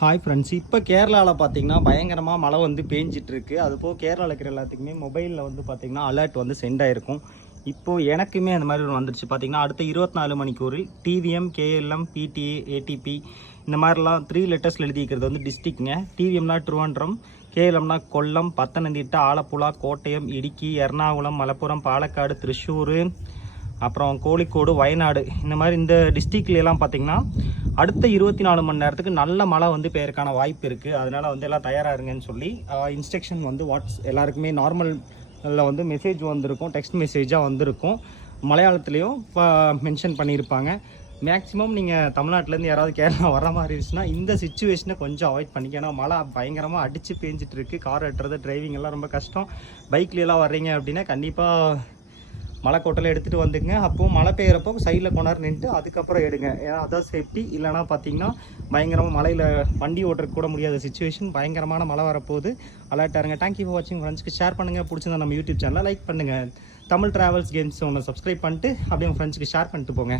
Hi friends, இப்போ கேரளாவில் பார்த்தீங்கன்னா பயங்கரமாக மழை வந்து பேஞ்சிட்ருக்கு. அதுபோக கேரளாவில் இருக்கிற எல்லாத்துக்குமே மொபைலில் வந்து பார்த்திங்கன்னா அலர்ட் வந்து சென்ட் ஆகிருக்கும். இப்போது எனக்குமே அந்த மாதிரி ஒன்று வந்துருச்சு. பார்த்திங்கன்னா அடுத்த 24 மணிக்கூரில் டிவிஎம், கேஎல்எம், பிடிஏ, ஏடிபி இந்த மாதிரிலாம் 3 லெட்டர்ஸில் எழுதிக்கிறது வந்து டிஸ்ட்ரிக்ங்க. டிவிஎம்னா திருவனந்தபுரம், கேஎல்எம்னா கொல்லம், பத்தனந்திட்டா, ஆலப்புழா, கோட்டயம், இடுக்கி, எர்ணாகுளம், மலப்புரம், பாலக்காடு, திருச்சூர், அப்புறம் கோழிக்கோடு, வயநாடு இந்த மாதிரி இந்த டிஸ்ட்ரிக்ட்லாம் பார்த்திங்கன்னா அடுத்த 24 மணி நேரத்துக்கு நல்ல மழை வந்து பெய்யறதுக்கான வாய்ப்பு இருக்குது. அதனால் வந்து எல்லாம் தயாராக இருங்கன்னு சொல்லி இன்ஸ்ட்ரக்ஷன் வந்து எல்லாருக்குமே நார்மலில் வந்து மெசேஜ் வந்திருக்கும், டெக்ஸ்ட் மெசேஜாக வந்திருக்கும். மலையாளத்துலேயும் மென்ஷன் பண்ணியிருப்பாங்க. மேக்ஸிமம் நீங்கள் தமிழ்நாட்டிலேருந்து யாராவது கேரளா வர மாதிரி இருந்துச்சுன்னா இந்த சிச்சுவேஷனை கொஞ்சம் அவாய்ட் பண்ணிக்க. ஏன்னா மழை பயங்கரமாக அடித்து பேஞ்சிட்டு இருக்குது. கார் எட்டுறது, டிரைவிங் எல்லாம் ரொம்ப கஷ்டம். பைக்லாம் வர்றீங்க அப்படின்னா கண்டிப்பாக மழை கோட்டலை எடுத்துகிட்டு வந்துங்க. அப்போது மழை பெய்கிறப்போ சைடில் கொண்டாரு நின்றுட்டு அதுக்கப்புறம் எடுங்க. ஏன்னா அதான் சேஃப்டி. இல்லைனா பார்த்தீங்கன்னா பயங்கரமாக மழையில் வண்டி ஓட்டுறதுக்கு கூட முடியாத சிச்சுவேஷன். பயங்கரமான மழை வரப்போகுது. அலர்ட்டாக இருங்க. தேங்க்யூ ஃபார் வாட்சிங். ஃப்ரெண்ட்ஸ்க்கு ஷேர் பண்ணுங்கள். பிடிச்சிருந்தா நம்ம யூடியூப் சேனலை லைக் பண்ணுங்கள். தமிழ் ட்ராவல்ஸ் கேம்ஸ் ஒன்று சப்ஸ்கிரைப் பண்ணிட்டு அப்படியே உங்கள் ஃப்ரெண்ட்ஸ்க்கு ஷேர் பண்ணிட்டு போங்க.